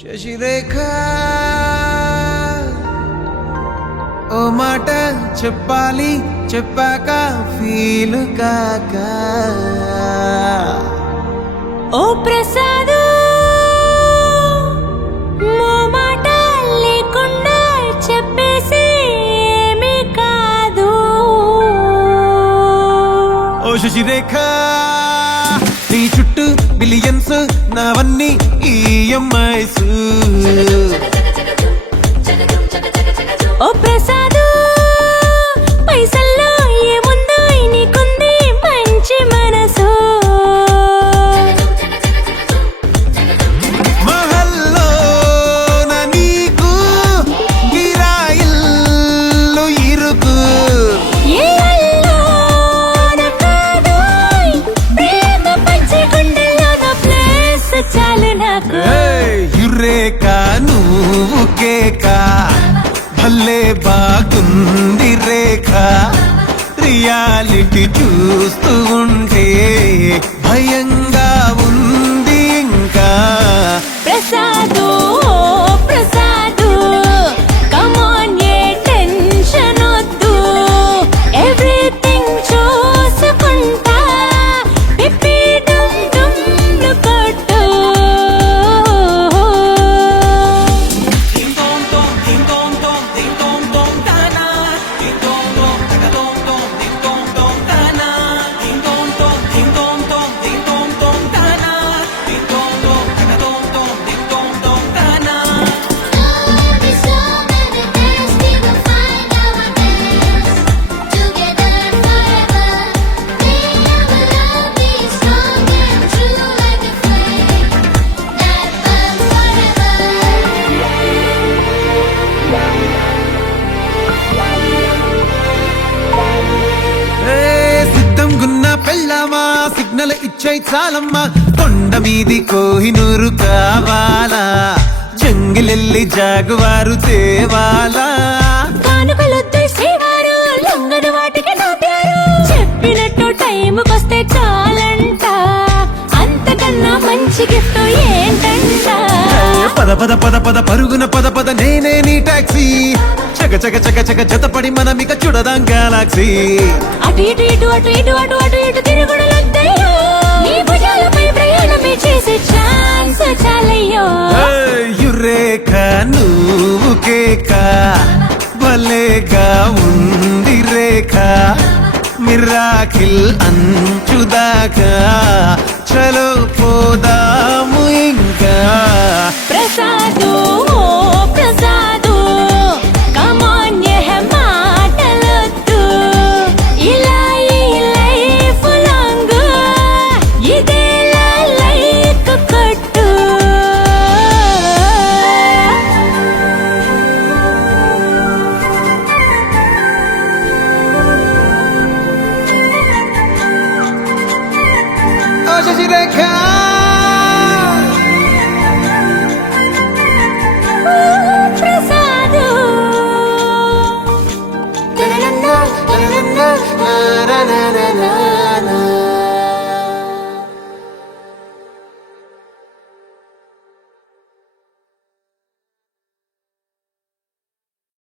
శశిరేఖ ఓ మాట చెప్పాలి చెప్పాక ఫీల్ కాక ఓ ప్రసాదు మో మాట లేకుండా చెప్పేసి ఏమీ కాదు. ఓ శశిరేఖ నీ చుట్టూ బిలియన్స్ నావన్నీ ఈఎంఐస్. ఓ ప్రసాదు పైసల్లో ఏముందో నీకుంది మంచి మనసు. మహల్లో నా నీకు గిరాయిల్లు ఇరుకు. ఏ అల్లోన కాదోయ్ ప్రేమ పంచే గుండెల్లోన ప్లేస్ చాలు నాకు. యురేక నువ్వు కేక భలే బాగుంది రేఖ. రియాలిటీ చూస్తూ ఉంటే భయంగా ఉంది ఇంకా. Prasad Prasad come on a tension వద్దు. ఎవ్రీథింగ్ చూసుకుంటా పిప్పి డుమ్ డుమ్లు కొట్టు. సిద్ధం గున్న పెళ్ళామా సిగ్నల్ ఇచ్చాయి చాలమ్మా. కొండ మీది కోహినూరు కావాలా జంగిలెల్లి జాగువారు తేవాలా. కానుకలొద్దు శ్రీవారు లొంగని వాటికి నా పేరు. చెప్పినట్టు టైంకొస్తే చాలంట అంతకన్నా మంచి గిఫ్ట్ ఏంటంట. పద పద పద పద పరుగున పద పద నేనే నీ టాక్సీ. చక చక చక చక జతపడి మనమిక చూడదాం గెలాక్సీ. అటు ఇటు ఇటు అటు ఇటు అటు అటు ఇటు తిరుగుడులొద్దయ్యో. నీ భుజాలపై ప్రయాణమే చేసే ఛాన్స్ చాలయ్యో. యురేఖ నువ్వు కేక భలేగా ఉంది రేఖ. మిరాకిల్ అంచుదాకా చలో పోదాము ఇంకా. ప్రసాదు ఓ ప్రసాదు కమ్ ఆన్ ఏ మాటలొద్దు. ఇలా ఈ లైఫ్ లాంగ్ ఇదేలా లైక్ కొట్టు. ఓ Sasirekha Prasad na na na na na na na na